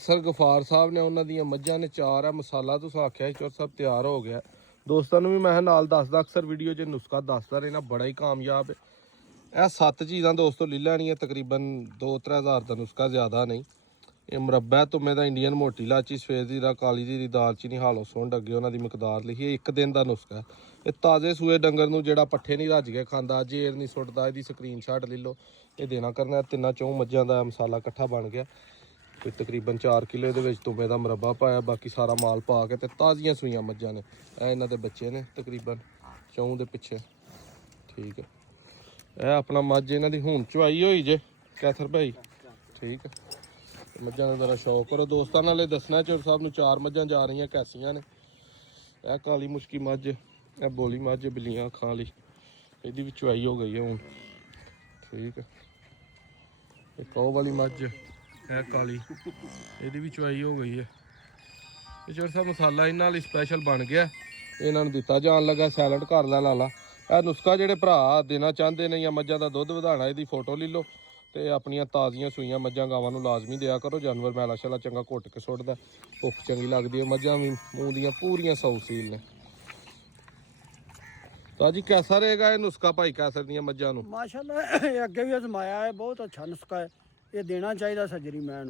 Sir Ghaffar ਸਾਹਿਬ ਨੇ ਉਹਨਾਂ ਦੀਆਂ ਮੱਝਾਂ ਨੇ 4 ਹੈ। ਮਸਾਲਾ ਤੁਸੀਂ ਆਖਿਆ ਚੋਰ ਸਾਹਿਬ ਤਿਆਰ ਹੋ ਗਿਆ। ਦੋਸਤਾਂ ਨੂੰ ਵੀ ਮੈਂ ਨਾਲ ਦੱਸਦਾ, ਅਕਸਰ ਵੀਡੀਓ 'ਚ ਨੁਸਖਾ ਦੱਸਦਾ ਰਹਿਣਾ, ਬੜਾ ਹੀ ਕਾਮਯਾਬ ਹੈ। ਇਹ 7 ਚੀਜ਼ਾਂ ਦੋਸਤੋ ਲੈ ਲੈਣੀਆਂ, ਤਕਰੀਬਨ 2-3 ਹਜ਼ਾਰ ਦਾ ਨੁਸਖਾ, ਜ਼ਿਆਦਾ ਨਹੀਂ। ਇਹ ਮੁਰੱਬਾ ਤੁਮੇ ਦਾ, ਇੰਡੀਅਨ ਮੋਟੀ ਇਲਾਚੀ, ਸਫੇਦ ਜ਼ੀਰਾ, ਕਾਲੀ ਜ਼ੀਰੀ, ਦਾਲਚੀਨੀ, ਹਾਲੋ ਸੁੰਡ, ਅੱਗੇ ਉਹਨਾਂ ਦੀ ਮਿਕਦਾਰ ਲਿਖੀ ਹੈ। 1 ਦਿਨ ਦਾ ਨੁਸਖਾ। ਇਹ ਤਾਜ਼ੇ ਸੂਏ ਡੰਗਰ ਨੂੰ ਜਿਹੜਾ ਪੱਠੇ ਨਹੀਂ ਰੱਜ ਕੇ ਖਾਂਦਾ, ਜੇਰ ਨਹੀਂ ਸੁੱਟਦਾ, ਇਹਦੀ ਸਕਰੀਨਸ਼ਾਟ ਲੈ ਲਓ। ਇਹ ਦੇਣਾ ਕਰਨਾ। 3-4 ਮੱਝਾਂ ਦਾ ਮਸਾਲਾ ਇਕੱਠਾ ਬਣ ਗਿਆ। ਤੇ ਤਕਰੀਬਨ 4 ਕਿਲੋ ਇਹਦੇ ਵਿੱਚ ਤੁਮੇ ਦਾ ਮੁਰੱਬਾ ਪਾਇਆ। ਬਾਕੀ ਸਾਰਾ ਮਾਲ ਪਾ ਕੇ ਤੇ ਤਾਜ਼ੀਆਂ ਸੂਈਆਂ ਮੱਝਾਂ ਨੇ। ਇਹ ਇਹਨਾਂ ਦੇ ਬੱਚੇ ਨੇ ਤਕਰੀਬਨ 4 ਦੇ ਪਿੱਛੇ। ਠੀਕ ਹੈ। ਇਹ ਆਪਣਾ ਮੱਝ ਇਹਨਾਂ ਦੀ ਹੁਣ ਚੁਆਈ ਹੋਈ ਜੇ ਕੈਥਰ ਭਾਈ। ਠੀਕ ਹੈ। ਮੱਝਾਂ ਦਾ ਜ਼ਰਾ ਸ਼ੌਕ ਕਰੋ ਦੋਸਤਾਂ, ਨਾਲੇ ਦੱਸਣਾ ਚੋਰ ਸਾਹਿਬ ਨੂੰ 4 ਮੱਝਾਂ ਜਾ ਰਹੀਆਂ, ਕੈਸੀਆਂ ਨੇ। ਇਹ ਕਾਲੀ ਮੁਸ਼ਕੀ ਮੱਝ, ਇਹ ਬੋਲੀ ਮੱਝ, ਬਿੱਲੀਆਂ ਅੱਖਾਂ ਵਾਲੀ, ਇਹਦੀ ਵੀ ਚੁਆਈ ਹੋ ਗਈ ਹੈ ਹੁਣ। ਠੀਕ ਹੈ। ਇੱਕ ਉਹ ਵਾਲੀ ਮੱਝ, ਇਹ ਕਾਲੀ, ਇਹਦੀ ਵੀ ਚੁਆਈ ਹੋ ਗਈ ਹੈ। ਤੇ ਚੋਰ ਸਾਹਿਬ ਮਸਾਲਾ ਇਹਨਾਂ ਲਈ ਸਪੈਸ਼ਲ ਬਣ ਗਿਆ, ਇਹਨਾਂ ਨੂੰ ਦਿੱਤਾ ਜਾਣ ਲੱਗਾ। ਸੈਲਡ ਘਰ ਲਾ ਲਾ। ਇਹ ਨੁਸਖਾ ਜਿਹੜੇ ਭਰਾ ਦੇਣਾ ਚਾਹੁੰਦੇ ਨੇ ਜਾਂ ਮੱਝਾਂ ਦਾ ਦੁੱਧ ਵਧਾਉਣਾ, ਇਹਦੀ ਫੋਟੋ ਲੈ ਲਓ ਤੇ ਆਪਣੀਆਂ ਤਾਜ਼ੀਆਂ ਸੂਈਆਂ ਮੱਝਾਂ ਗਾਵਾਂ ਨੂੰ ਲਾਜ਼ਮੀ ਦਿਆ ਕਰੋ। ਜਾਨਵਰ ਮੈਲਾ ਸ਼ੈਲਾ ਚੰਗਾ ਘੁੱਟ ਕੇ ਸੁੱਟਦਾ, ਭੁੱਖ ਚੰਗੀ ਲੱਗਦੀ ਹੈ। ਮੱਝਾਂ ਵੀ ਮੂੰਹ ਦੀਆਂ ਪੂਰੀਆਂ 100 ਸੀਲ ਨੇ। ਤਾਂ ਜੀ कैसा रहेगा ये नुस्खा भाई कैसर ਦੀਆਂ ਮੱਝਾਂ ਨੂੰ? माशाल्लाह ये अगे भी आजमाया है, बहुत अच्छा नुस्खा है। ये देना चाहिए सजरी मैं